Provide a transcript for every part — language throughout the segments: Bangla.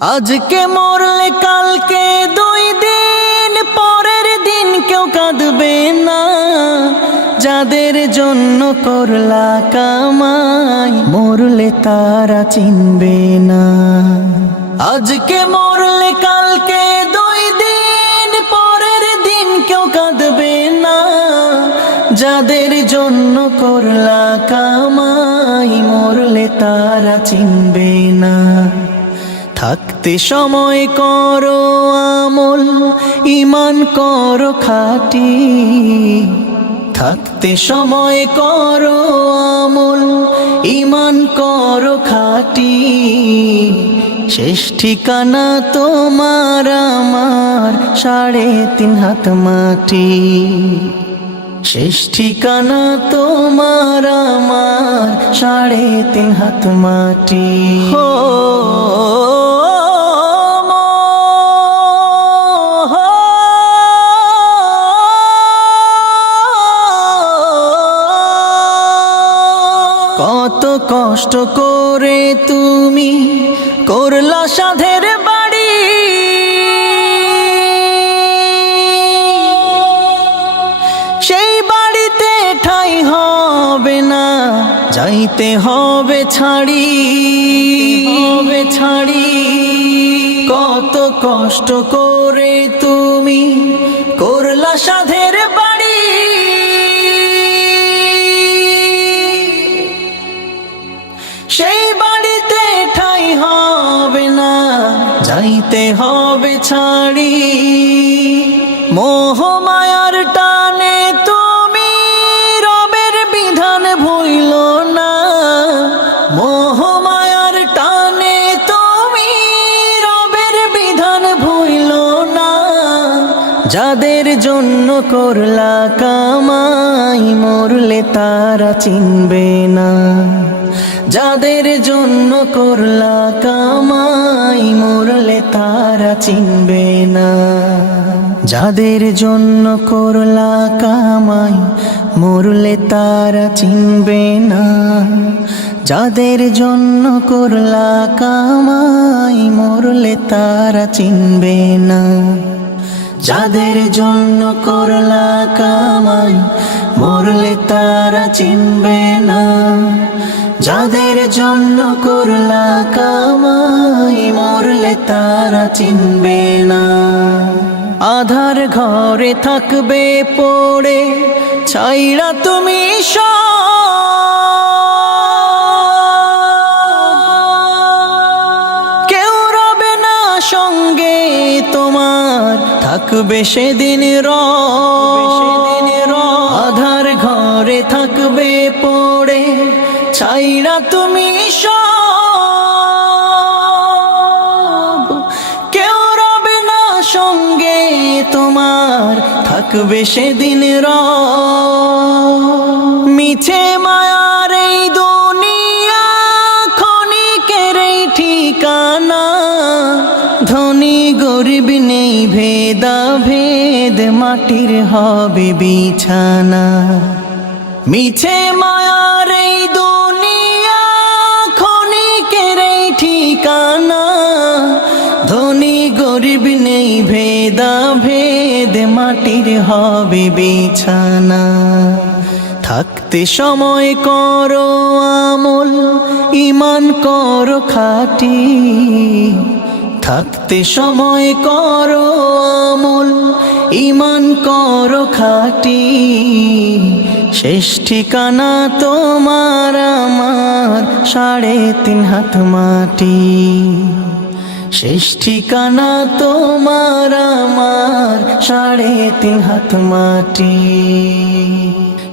আজকে মরলে কালকে 2 দিন পরের দিন কেউ কাঁদবে না। যাদের জন্য করলা কামাই মরলে তারা চিনবে না। আজকে মরলে কালকে 2 দিন পরের দিন কেউ কাঁদবে না। যাদের জন্য করলা কামাই মরলে তারা চিনবে না। থাকতে সময় করো আমল, ঈমান করো খাঁটি। থাকতে সময় করো আমল, ঈমান করো খাঁটি। শেষ ঠিকানা তোমার আমার 3.5 হাত মাটি। শেষ ঠিকানা তোমার আমার 3.5 হাত মাটি। কত কষ্ট করে তুমি করলা সাধের বাড়ি। সেই বাড়িতে ঠাঁই হবে না, যাইতে হবে ছাড়ি। কত কষ্ট করে তুমি করলা সাধের বাড়ি। সেই বাড়িতে ঠাঁই হবে না, যাইতে হবে ছাড়ি। মোহ মায়ার টানে তুমি রবের বিধান ভুইলো না। মোহ মায়ার টানে তুমি রবের বিধান ভুইলো না। যাদের জন্য করলা কামাই মরলে তারা চিনবে না। যাদের জন্য করলা কামাই মরলে তারা চিনবে না। যাদের জন্য করলা কামাই মরলে তারা চিনবে না। যাদের জন্য করলা কামাই মরলে তারা চিনবে না। যাদের জন্য করলা কামাই মরলে তারা চিনবে না। যাদের জন্য করলা কামাই মরলে তারা চিনবে না। আধার ঘরে থাকবে পড়ে ছাইড়া তুমি কেউ রবে না সঙ্গে তোমার, থাকবে সেদিন আধার ঘরে থাকবে পড়ে ছাইড়া তুমি কেউ রবে না সঙ্গে তোমার, থাকবে সেদিন মিছে মায়ার এই দুনিয়া ক্ষণিকের এই ঠিকানা। ধনী গরিব নেই ভেদা ভেদ, মাটির হবে বিছানা। মিছে মায়ার এই দুনিয়া ক্ষণিকের এই ঠিকানা। ধনী গরিব নেই ভেদা ভেদ, মাটির হবে বিছানা। থাকতে সময় করো আমল, ঈমান করো খাঁটি। থাকতে সময় করো আমল, ঈমান করো খাঁটি। শেষ ঠিকানা তোমার আমার 3.5 হাত মাটি। শেষ ঠিকানা তোমার আমার 3.5 হাত মাটি।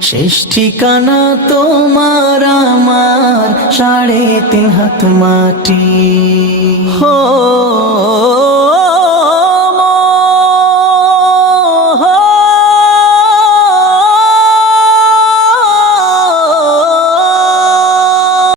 শেষ ঠিকানা তোমার আমার 3.5 হাত মাটি।